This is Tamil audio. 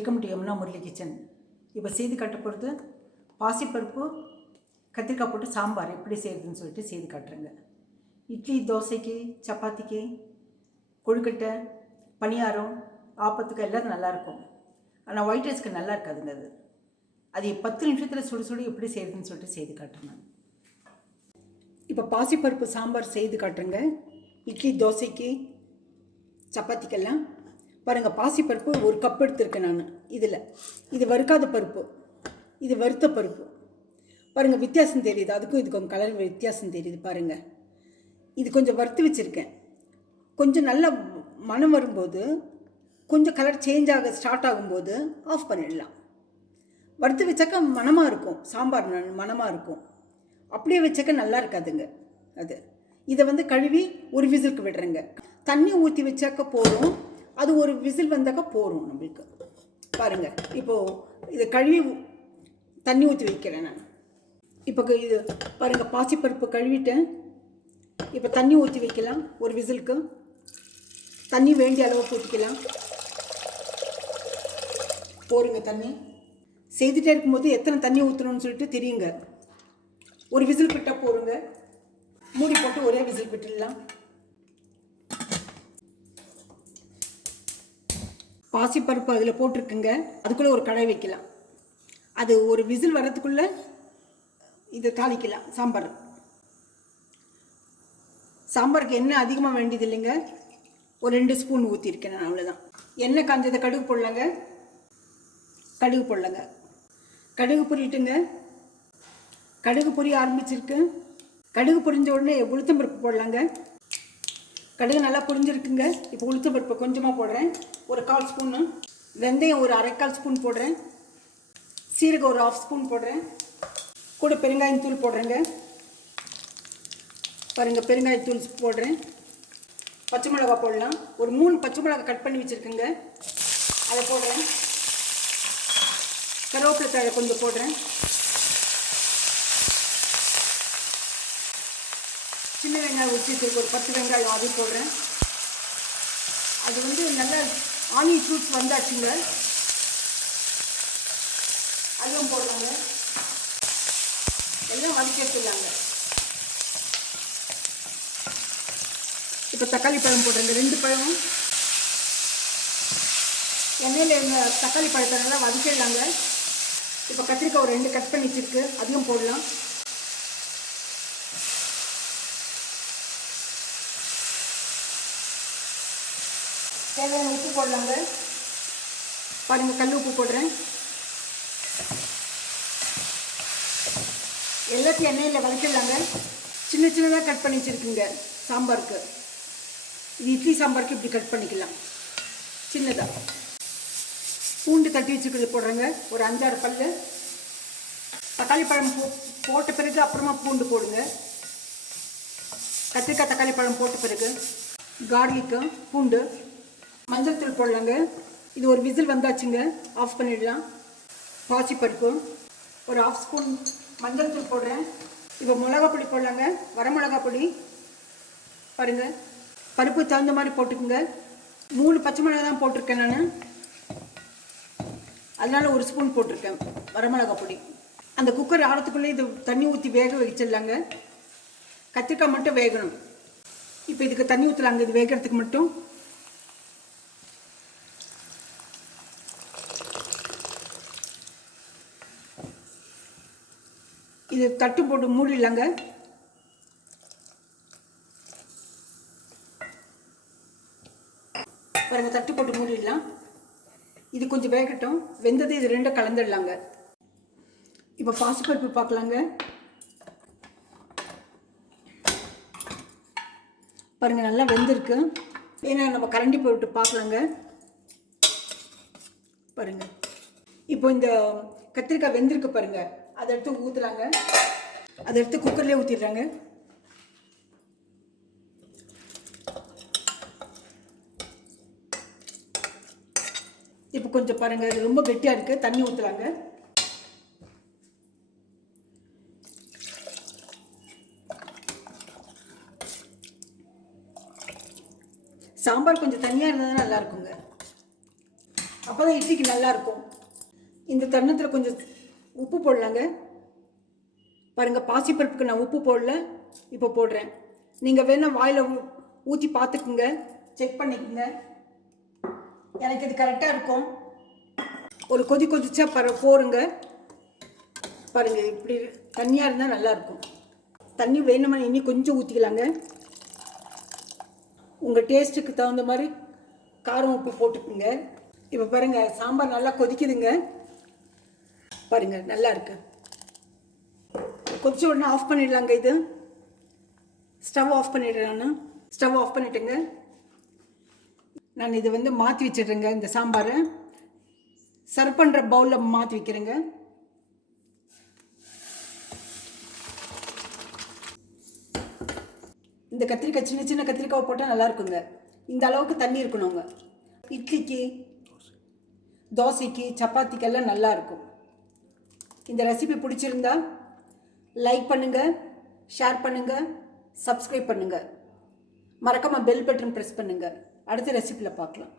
Welcome to Yamuna Murali kitchen. இப்போ செய்து காட்ட போகிறது பாசிப்பருப்பு கத்திரிக்காய் போட்டு சாம்பார் எப்படி செய்கிறதுன்னு சொல்லிட்டு செய்து காட்டுறேங்க. இட்லி, தோசைக்கு, சப்பாத்திக்கு, கொழுக்கட்டை, பணியாரம், ஆப்பத்துக்கு எல்லாரும் நல்லாயிருக்கும். ஆனால் ஒயிட் ரைஸ்க்கு நல்லா இருக்காதுங்க. அது 10 நிமிஷத்தில் சுடு சுடு எப்படி செய்கிறதுன்னு சொல்லிட்டு செய்து காட்டுறேன். இப்போ பாசிப்பருப்பு சாம்பார் செய்து காட்டுறேங்க. இட்லி, தோசைக்கு, சப்பாத்திக்கெல்லாம் பாருங்கள். பாசிப்பருப்பு 1 கப் எடுத்துருக்கேன் நான். இது வறுக்காத பருப்பு, இது வறுத்த பருப்பு. பாருங்கள், வித்தியாசம் தெரியுது. அதுக்கும் இதுக்கும் கலர் வித்தியாசம் தெரியுது பாருங்கள். இது கொஞ்சம் வறுத்து வச்சுருக்கேன். கொஞ்சம் நல்ல மணம் வரும்போது, கொஞ்சம் கலர் சேஞ்ச் ஆக ஸ்டார்ட் ஆகும்போது ஆஃப் பண்ணிடலாம். வறுத்து வச்சாக்கா மணமாக இருக்கும், சாம்பார் மணமாக இருக்கும். அப்படியே வச்சாக்கா நல்லா இருக்காதுங்க. இதை கழுவி ஒரு விசிலுக்கு விடுறேங்க. தண்ணி ஊற்றி வச்சாக்க போதும். அது ஒரு விசில் வந்தாக்கா போகும் நம்மளுக்கு. பாருங்கள், இப்போது இதை கழுவி தண்ணி ஊற்றி வைக்கிறேன் நான். இப்போ இது பாருங்கள், பாசிப்பருப்பு கழுவிட்டேன். இப்போ தண்ணி ஊற்றி வைக்கலாம் ஒரு விசிலுக்கு. தண்ணி வேண்டிய அளவுக்கு ஊற்றிக்கலாம். போருங்க தண்ணி. செய்துட்டே இருக்கும்போது எத்தனை தண்ணி ஊற்றணும்னு சொல்லிட்டு தெரியுங்க. ஒரு விசில் விட்டால் போருங்க. மூடி போட்டு ஒரே விசில் விட்டுடலாம். பாசிப்பருப்பு அதில் போட்டிருக்குங்க. அதுக்குள்ளே ஒரு கடாய் வைக்கலாம். அது ஒரு விசில் வர்றதுக்குள்ளே இதை தாளிக்கலாம். சாம்பாருக்கு எண்ணெய் அதிகமாக வேண்டியது இல்லைங்க. ஒரு 2 ஸ்பூன் ஊற்றிருக்கேன் நான், அவ்வளோதான். எண்ணெய் காஞ்சதை கடுகு போடலங்க. கடுகு பொரிட்டுங்க. கடுகு பொரிய ஆரம்பிச்சிருக்கு. கடுகு பொரிஞ்ச உடனே உளுத்தம்பருப்பு போடலாங்க. கடுகு நல்லா பொரிஞ்சிருக்குங்க. இப்போ உளுத்தம்பருப்பு கொஞ்சமாக போடுறேன், ஒரு 1/4 ஸ்பூனு. வெந்தயம் ஒரு 1/4 ஸ்பூன் போடுறேன். சீரகம் ஒரு 1/2 ஸ்பூன் போடுறேன். கூட பெருங்காயத்தூள் போடுறேங்க. பாருங்கள், பெருங்காயத்தூள் போடுறேன். பச்சை மிளகா போடலாம். ஒரு 3 பச்சை மிளகா கட் பண்ணி வச்சுருக்குங்க, அதை போடுறேன். கருவேப்பிலை தழை கொஞ்சம் போடுறேன். சின்ன வெங்காயம் வச்சுட்டு ஒரு 10 வெங்காயம் அது போடுறேன். அது நல்லா ஆனியன் ஃப்ரூட்ஸ் வந்தாச்சுங்க, அதுவும் போடுறாங்க. எல்லாம் வதக்கி எடுத்துடலாங்க. இப்போ தக்காளி பழம் போடுறேங்க, 2 பழம். எண்ணெயில் தக்காளி பழத்தை நல்லா வதக்கிடலாங்க. இப்போ கத்திரிக்காய் ஒரு 2 கட் பண்ணி வச்சுருக்கு, அதையும் போடலாம். தேவையான உப்பு போடலாங்க. பாருங்கள், கல் உப்பு போடுறேன். எல்லாத்தையும் எண்ணெயில் வதக்கிடலாங்க. சின்ன சின்னதாக கட் பண்ணி வச்சுருக்குங்க சாம்பாருக்கு. இது இட்லி சாம்பாருக்கு இப்படி கட் பண்ணிக்கலாம் சின்னதாக. பூண்டு தட்டி வச்சுக்கிறது போடுறேங்க, ஒரு 5-6 பல்லு. தக்காளி பழம் போட்ட பிறகு அப்புறமா பூண்டு போடுங்க. கத்திரிக்காய் தக்காளி பழம் போட்ட பிறகு கார்லிக்கு, பூண்டு. மஞ்சள் தூள் போடலாங்க. இது ஒரு விசில் வந்தாச்சுங்க, ஆஃப் பண்ணிடலாம். பாசிப்பருப்பு ஒரு 1/2 ஸ்பூன் மஞ்சள் தூள் போடுறேன். இப்போ மிளகா பொடி போடலாங்க, வரமிளகா பொடி. பாருங்கள், பருப்பு தகுந்த மாதிரி போட்டுக்குங்க. 3 பச்சை மிளகா தான் போட்டிருக்கேன் நான், அதனால் 1 ஸ்பூன் போட்டிருக்கேன் வரமிளகா பொடி. அந்த குக்கர் ஆறத்துக்குள்ளே இது தண்ணி ஊற்றி வேக வச்சிடலாங்க. கத்திரிக்காய் மட்டும் வேகணும். இப்போ இதுக்கு தண்ணி ஊற்றலாங்க, இது வேகிறதுக்கு மட்டும். இது தட்டு போட்டு மூடிடலாங்க. பாருங்கள், தட்டு போட்டு மூடிடலாம். இது கொஞ்சம் வேகட்டும். வெந்தது இது 2 கலந்துடலாங்க. இப்போ பாசிப்பருப்பு பார்க்கலாங்க. பாருங்கள், நல்லா வெந்திருக்கு. ஏன்னா நம்ம கரண்டி போட்டு பார்க்கலாங்க. பாருங்கள், இப்போ இந்த கத்திரிக்காய் வெந்திருக்கு பாருங்கள். அதை எடுத்து ஊற்றுறாங்க. அதை எடுத்து குக்கர்லேயே ஊற்றிடுறாங்க. இப்போ கொஞ்சம் பாருங்கள், இது ரொம்ப கெட்டியாக இருக்குது, தண்ணி ஊற்றுறாங்க. சாம்பார் கொஞ்சம் தனியாக இருந்தால் தான் நல்லா இருக்குங்க. அப்போ தான் இட்லிக்கு நல்லாயிருக்கும். இந்த தருணத்தில் கொஞ்சம் உப்பு போடலாங்க. பாருங்கள், பாசிப்பருப்புக்கு நான் உப்பு போடல, இப்போ போடுறேன். நீங்கள் வேணால் வாயில் ஊற்றி பார்த்துக்குங்க, செக் பண்ணிக்கோங்க. எனக்கு இது கரெக்டாக இருக்கும். ஒரு கொதிச்சா போருங்க. பாருங்கள், இப்படி தண்ணியாக இருந்தால் நல்லாயிருக்கும். தண்ணி வேணுமா இன்னும் கொஞ்சம் ஊற்றிக்கலாங்க. உங்கள் டேஸ்ட்டுக்கு தகுந்த மாதிரி காரம் உப்பு போட்டுக்குங்க. இப்போ பாருங்கள், சாம்பார் நல்லா கொதிக்குதுங்க. பாருங்கள், நல்லா இருக்கு. கொதிச்ச உடனே ஆஃப் பண்ணிடலாங்க. இது ஸ்டவ் ஆஃப் பண்ணிடுறேன். ஸ்டவ் ஆஃப் பண்ணிட்டேங்க. நான் இதை மாற்றி வச்சிடுறேங்க. இந்த சாம்பாரை சர்வ் பண்ணுற பவுலில் மாற்றி வைக்கிறேங்க. இந்த கத்திரிக்காய் சின்ன சின்ன கத்திரிக்காய் போட்டால் நல்லா இருக்குங்க. இந்த அளவுக்கு தண்ணி இருக்கணுங்க. இட்லிக்கு, தோசைக்கு, சப்பாத்திக்கெல்லாம் நல்லா இருக்கும். இந்த ரெசிபி பிடிச்சிருந்தா லைக் பண்ணுங்கள், ஷேர் பண்ணுங்கள், சப்ஸ்கிரைப் பண்ணுங்கள். மறக்காமல் பெல் பட்டன் ப்ரெஸ் பண்ணுங்கள். அடுத்த ரெசிபியில் பார்க்கலாம்.